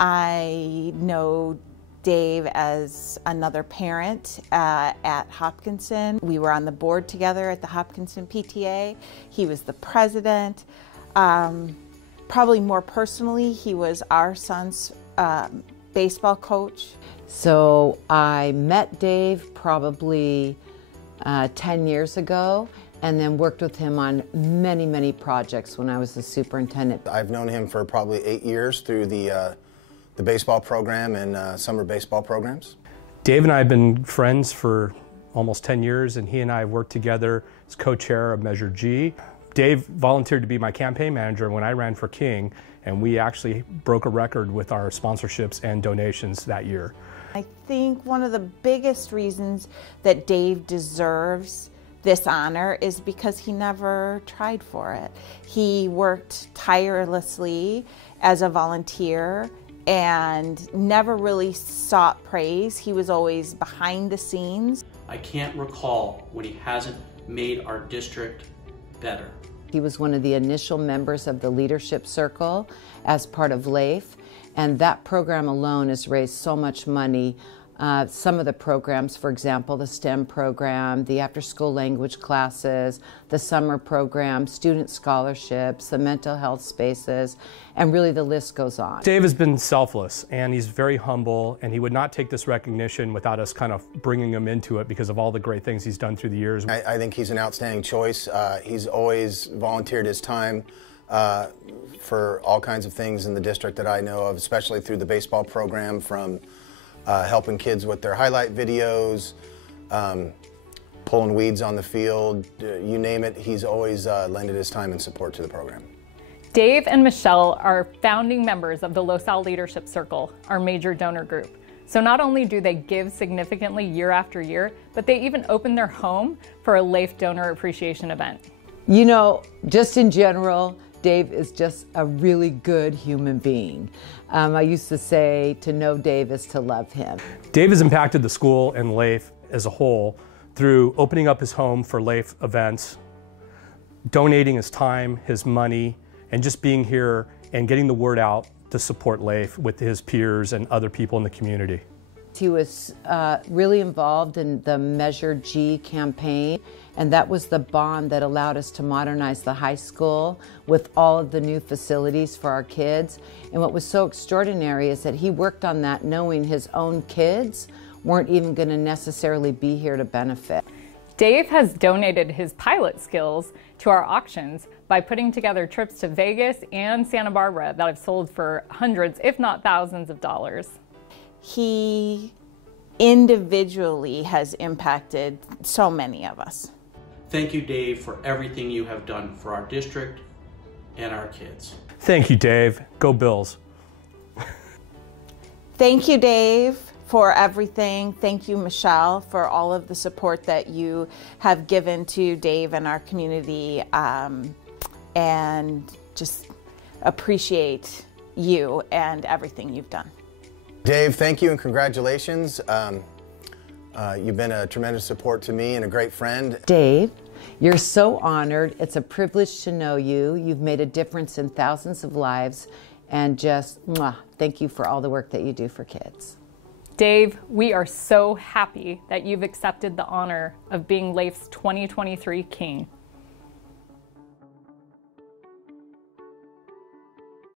I know Dave as another parent at Hopkinton. We were on the board together at the Hopkinton PTA. He was the president. Probably more personally, he was our son's baseball coach. So I met Dave probably 10 years ago, and then worked with him on many, many projects when I was the superintendent. I've known him for probably 8 years through the baseball program and summer baseball programs. Dave and I have been friends for almost 10 years, and he and I have worked together as co-chair of Measure G. Dave volunteered to be my campaign manager when I ran for King, and we actually broke a record with our sponsorships and donations that year. I think one of the biggest reasons that Dave deserves this honor is because he never tried for it. He worked tirelessly as a volunteer and never really sought praise. He was always behind the scenes. I can't recall when he hasn't made our district better. He was one of the initial members of the leadership circle as part of LAEF, and that program alone has raised so much money. Some of the programs, for example, the STEM program, the after-school language classes, the summer program, student scholarships, the mental health spaces, and really the list goes on. Dave has been selfless, and he's very humble, and he would not take this recognition without us kind of bringing him into it because of all the great things he's done through the years. I think he's an outstanding choice. He's always volunteered his time for all kinds of things in the district that I know of, especially through the baseball program, from helping kids with their highlight videos, pulling weeds on the field, you name it. He's always lended his time and support to the program. Dave and Michelle are founding members of the Los Al Leadership Circle, our major donor group. So not only do they give significantly year after year, but they even open their home for a LAEF donor appreciation event. You know, just in general, Dave is just a really good human being. I used to say to know Dave is to love him. Dave has impacted the school and LAEF as a whole through opening up his home for LAEF events, donating his time, his money, and just being here and getting the word out to support LAEF with his peers and other people in the community. He was really involved in the Measure G campaign, and that was the bond that allowed us to modernize the high school with all of the new facilities for our kids. And what was so extraordinary is that he worked on that knowing his own kids weren't even going to necessarily be here to benefit. Dave has donated his pilot skills to our auctions by putting together trips to Vegas and Santa Barbara that have sold for hundreds, if not thousands of dollars. He individually has impacted so many of us. Thank you, Dave, for everything you have done for our district and our kids. Thank you, Dave. Go Bills. Thank you, Dave, for everything. Thank you, Michelle, for all of the support that you have given to Dave and our community, and just appreciate you and everything you've done. Dave, thank you and congratulations. You've been a tremendous support to me and a great friend. Dave, you're so honored. It's a privilege to know you. You've made a difference in thousands of lives, and just thank you for all the work that you do for kids. Dave, we are so happy that you've accepted the honor of being LAEF's 2023 King.